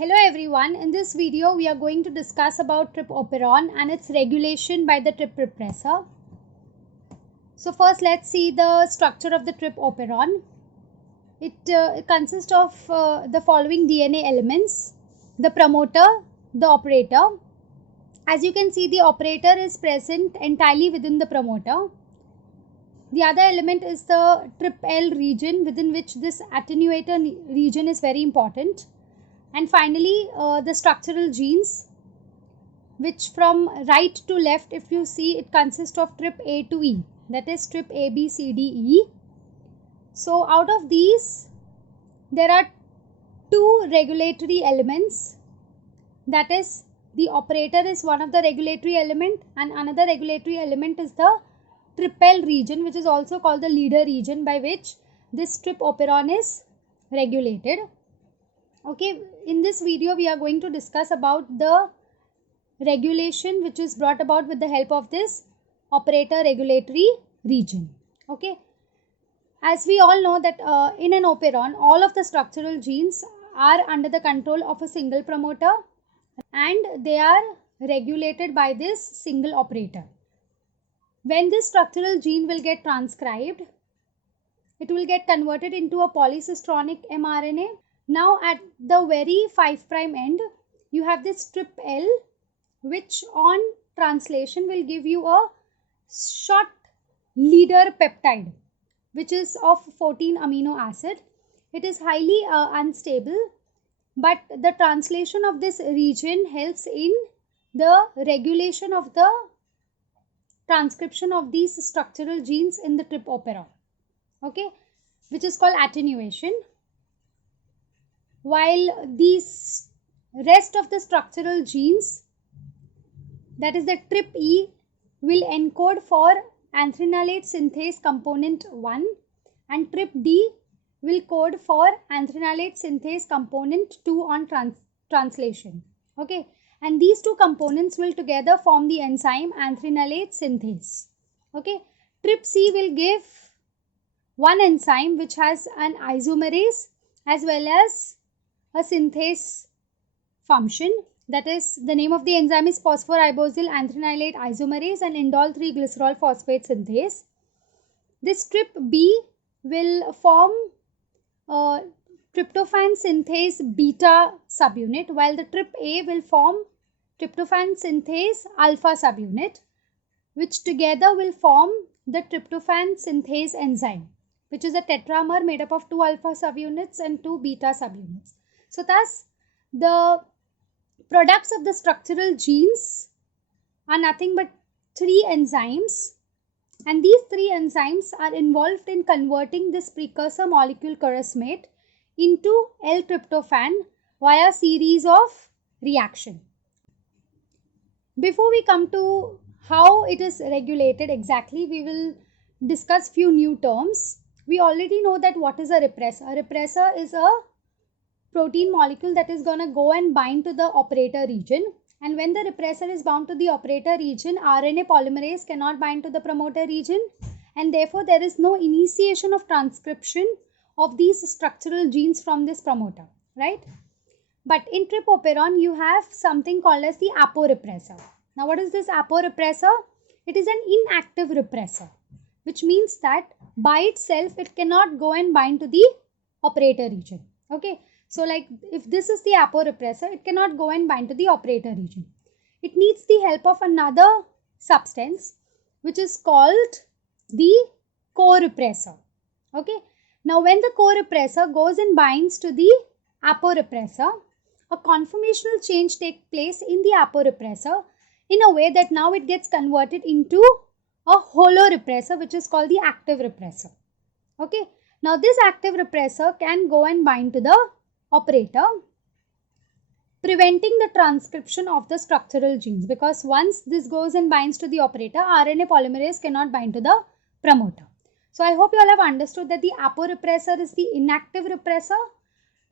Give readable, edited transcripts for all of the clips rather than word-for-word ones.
Hello everyone, in this video we are going to discuss about Trp Operon and its regulation by the Trp repressor. So first let's see the structure of the Trp Operon. It consists of the following DNA elements: the promoter, the operator. As you can see, the operator is present entirely within the promoter. The other element is the Trp region, within which this attenuator region is very important. And finally, the structural genes, which from right to left, if you see, it consists of Trp A to E, that is Trp A, B, C, D, E. So out of these, there are two regulatory elements, that is the operator is one of the regulatory element, and another regulatory element is the Trp region, which is also called the leader region, by which this Trp Operon is regulated. Okay, in this video we are going to discuss about the regulation which is brought about with the help of this operator regulatory region. Okay, as we all know that in an operon, all of the structural genes are under the control of a single promoter and they are regulated by this single operator. When this structural gene will get transcribed, it will get converted into a polycistronic mRNA. Now at the very 5' end, you have this Trp, which on translation will give you a short leader peptide, which is of 14 amino acid. It is highly unstable, but the translation of this region helps in the regulation of the transcription of these structural genes in the Trp Operon, okay, which is called attenuation. While these rest of the structural genes, that is the Trp E, will encode for anthranilate synthase component 1 and Trp D will code for anthranilate synthase component 2 on translation. Okay, and these two components will together form the enzyme anthranilate synthase. Okay, Trp C will give one enzyme which has an isomerase as well as a synthase function. That is, the name of the enzyme is phosphoribosyl anthranilate isomerase and indole 3-glycerol phosphate synthase. This Trp B will form tryptophan synthase beta subunit, while the Trp A will form tryptophan synthase alpha subunit, which together will form the tryptophan synthase enzyme, which is a tetramer made up of 2 alpha subunits and 2 beta subunits. So thus, the products of the structural genes are nothing but 3 enzymes, and these 3 enzymes are involved in converting this precursor molecule choresmate into L-tryptophan via series of reaction. Before we come to how it is regulated exactly, we will discuss few new terms. We already know that what is a repressor. A repressor is a protein molecule that is going to go and bind to the operator region, and when the repressor is bound to the operator region, RNA polymerase cannot bind to the promoter region, and therefore there is no initiation of transcription of these structural genes from this promoter, right? But in Trp Operon you have something called as the aporepressor. Now what is this aporepressor? It is an inactive repressor, which means that by itself it cannot go and bind to the operator region. Okay, so like if this is the aporepressor, it cannot go and bind to the operator region. It needs the help of another substance which is called the co-repressor. Okay, now when the co-repressor goes and binds to the aporepressor, a conformational change takes place in the aporepressor in a way that now it gets converted into a holorepressor, which is called the active repressor. Okay, now this active repressor can go and bind to the operator, preventing the transcription of the structural genes, because once this goes and binds to the operator, RNA polymerase cannot bind to the promoter. So I hope you all have understood that the aporepressor is the inactive repressor.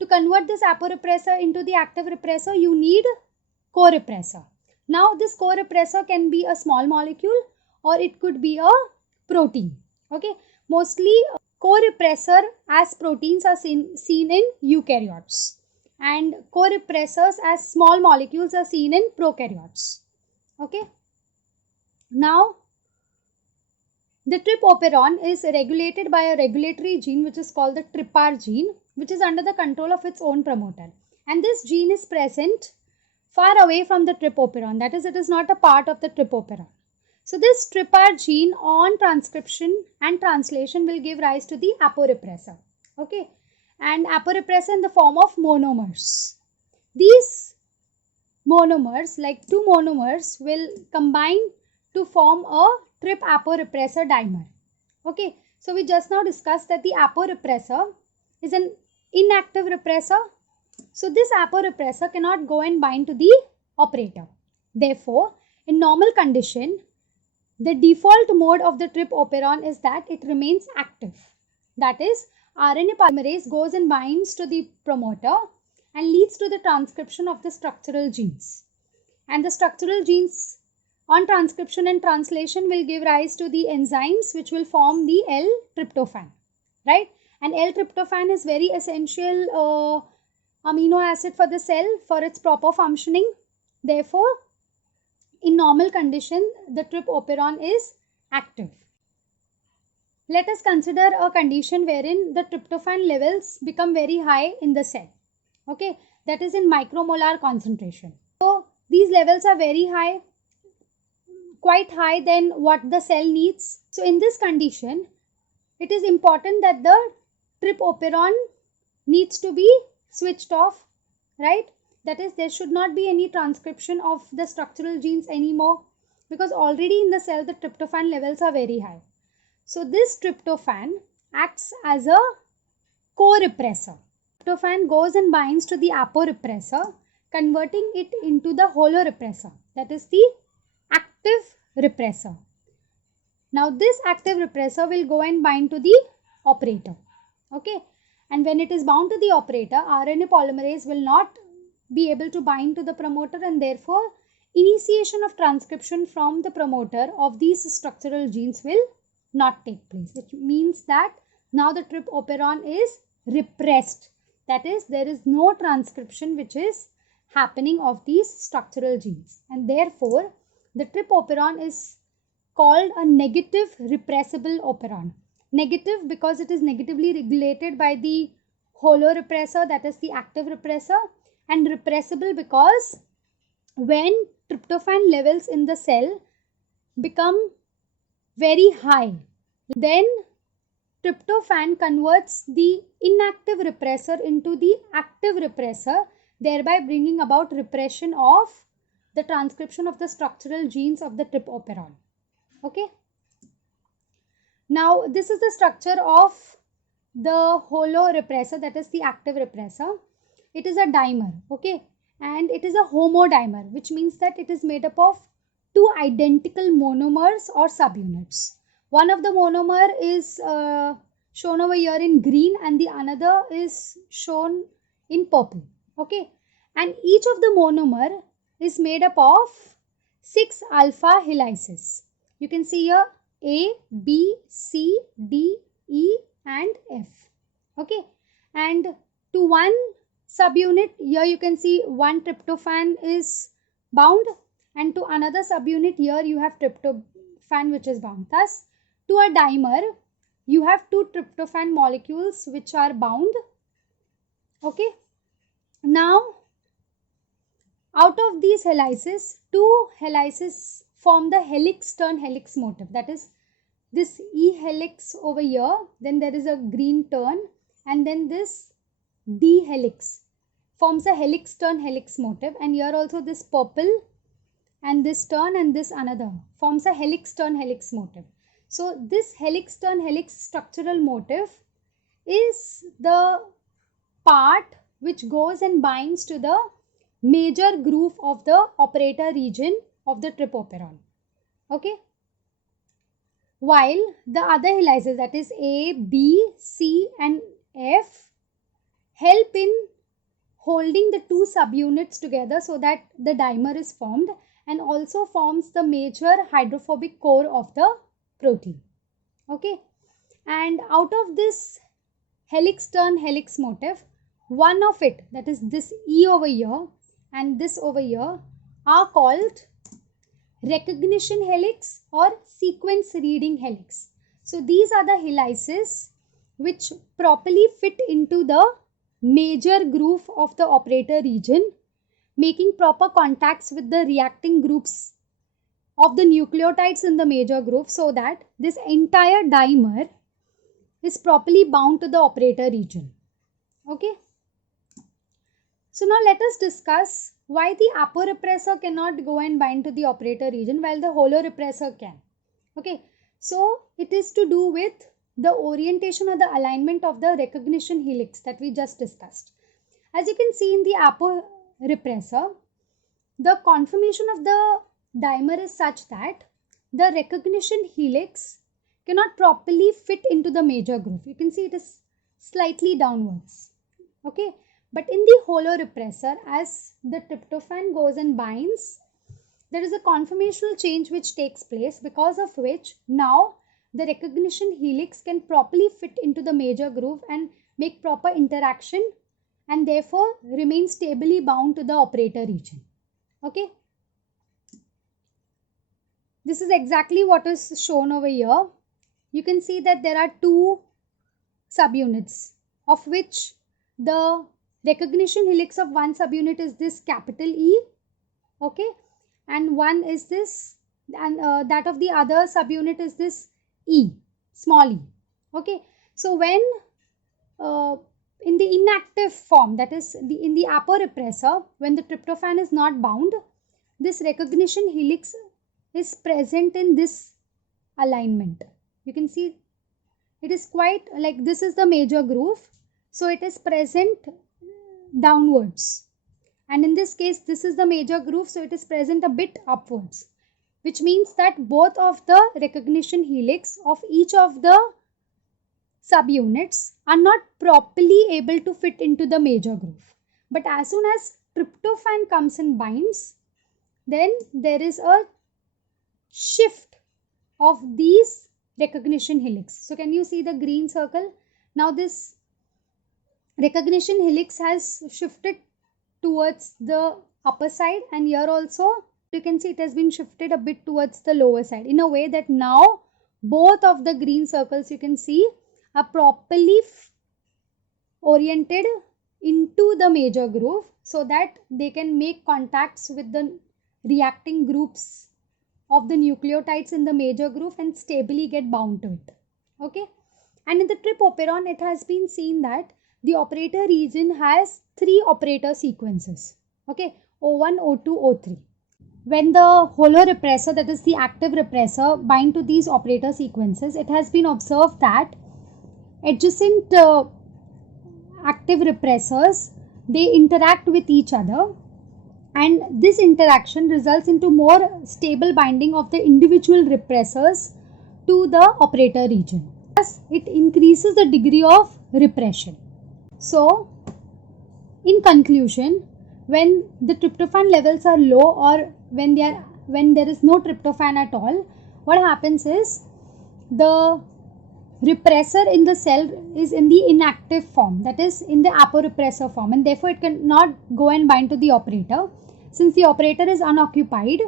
To convert this aporepressor into the active repressor, you need co-repressor. Now this co-repressor can be a small molecule or it could be a protein. Okay, mostly co-repressor as proteins are seen in eukaryotes. and co-repressors as small molecules are seen in prokaryotes. Okay. Now, the Trp Operon is regulated by a regulatory gene which is called the Trpr gene, which is under the control of its own promoter. And this gene is present far away from the Trp Operon. That is, it is not a part of the Trp Operon. So this Trpr gene on transcription and translation will give rise to the aporepressor. Okay. And aporepressor in the form of monomers. These monomers, like two monomers, will combine to form a trip aporepressor dimer. Okay, so we just now discussed that the aporepressor is an inactive repressor. So this aporepressor cannot go and bind to the operator. Therefore, in normal condition, the default mode of the Trp Operon is that it remains active. That is, RNA polymerase goes and binds to the promoter and leads to the transcription of the structural genes. And the structural genes on transcription and translation will give rise to the enzymes which will form the L-tryptophan, right? And L-tryptophan is very essential amino acid for the cell for its proper functioning. Therefore, in normal condition, the Trp Operon is active. Let us consider a condition wherein the tryptophan levels become very high in the cell. Okay, that is in micromolar concentration. So, these levels are very high, quite high than what the cell needs. So, in this condition, it is important that the Trp Operon needs to be switched off, right? That is, there should not be any transcription of the structural genes anymore because already in the cell the tryptophan levels are very high. So, this tryptophan acts as a co-repressor. Tryptophan goes and binds to the aporepressor, converting it into the holorepressor, that is the active repressor. Now, this active repressor will go and bind to the operator. Okay, and when it is bound to the operator, RNA polymerase will not be able to bind to the promoter, and therefore initiation of transcription from the promoter of these structural genes will not take place. It means that now the Trp Operon is repressed. That is, there is no transcription which is happening of these structural genes, and therefore the Trp Operon is called a negative repressible operon. Negative because it is negatively regulated by the holorepressor, that is the active repressor, and repressible because when tryptophan levels in the cell become very high, then tryptophan converts the inactive repressor into the active repressor, thereby bringing about repression of the transcription of the structural genes of the Trp Operon. Okay. Now, this is the structure of the holorepressor, that is the active repressor. It is a dimer, okay, and it is a homodimer, which means that it is made up of two identical monomers or subunits. One of the monomer is shown over here in green and the another is shown in purple, okay, and each of the monomer is made up of 6 alpha helices. You can see here A, B, C, D, E and F, okay, and to one subunit here you can see one tryptophan is bound, and to another subunit here you have tryptophan which is bound. Thus, to a dimer you have two tryptophan molecules which are bound, okay. Now, out of these helices, two helices form the helix turn helix motif, that is this E helix over here, then there is a green turn, and then this D helix forms a helix turn helix motif, and here also this purple and this turn and this another forms a helix turn helix motif. So, this helix turn helix structural motif is the part which goes and binds to the major groove of the operator region of the Trp Operon, okay. While the other helices, that is A, B, C and F, help in holding the two subunits together so that the dimer is formed, and also forms the major hydrophobic core of the protein, okay. And out of this helix turn helix motif, one of it, that is this E over here and this over here, are called recognition helix or sequence reading helix. So these are the helices which properly fit into the major groove of the operator region, making proper contacts with the reacting groups of the nucleotides in the major groove, so that this entire dimer is properly bound to the operator region. Okay. So now let us discuss why the aporepressor cannot go and bind to the operator region while the holorepressor can. Okay. So it is to do with the orientation or the alignment of the recognition helix that we just discussed. As you can see in the aporepressor, the conformation of the dimer is such that the recognition helix cannot properly fit into the major groove. You can see it is slightly downwards. Okay, but in the holorepressor, as the tryptophan goes and binds, there is a conformational change which takes place, because of which now the recognition helix can properly fit into the major groove and make proper interaction, and therefore remain stably bound to the operator region. Okay. This is exactly what is shown over here. You can see that there are two subunits, of which the recognition helix of one subunit is this capital E, okay, and one is this, and that of the other subunit is this E, small e, okay. So when in the inactive form, that is in the aporepressor, when the tryptophan is not bound, this recognition helix is present in this alignment. You can see it is quite like this is the major groove, so it is present downwards, and in this case this is the major groove, so it is present a bit upwards, which means that both of the recognition helix of each of the subunits are not properly able to fit into the major groove. But as soon as tryptophan comes and binds, then there is a shift of these recognition helix. So can you see the green circle? Now this recognition helix has shifted towards the upper side, and here also you can see it has been shifted a bit towards the lower side, in a way that now both of the green circles you can see are properly oriented into the major groove, so that they can make contacts with the reacting groups of the nucleotides in the major groove and stably get bound to it. Okay. And in the Trp Operon, it has been seen that the operator region has three operator sequences. Okay, O1, O2, O3. When the holorepressor, that is the active repressor, bind to these operator sequences, it has been observed that adjacent active repressors, they interact with each other, and this interaction results into more stable binding of the individual repressors to the operator region. Thus, it increases the degree of repression. So, in conclusion, when the tryptophan levels are low, or when there is no tryptophan at all, what happens is the repressor in the cell is in the inactive form, that is in the aporepressor form, and therefore it cannot go and bind to the operator. Since the operator is unoccupied,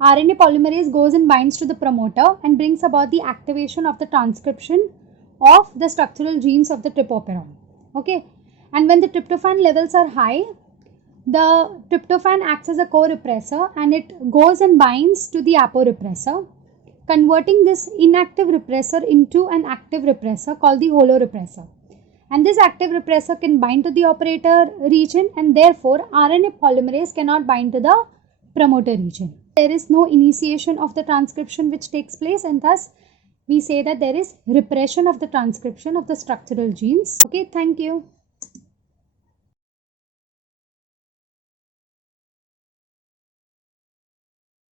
RNA polymerase goes and binds to the promoter and brings about the activation of the transcription of the structural genes of the Trp Operon. Okay, and when the tryptophan levels are high, the tryptophan acts as a co-repressor and it goes and binds to the aporepressor, converting this inactive repressor into an active repressor called the holorepressor. And this active repressor can bind to the operator region, and therefore RNA polymerase cannot bind to the promoter region. There is no initiation of the transcription which takes place, and thus we say that there is repression of the transcription of the structural genes. Okay, thank you.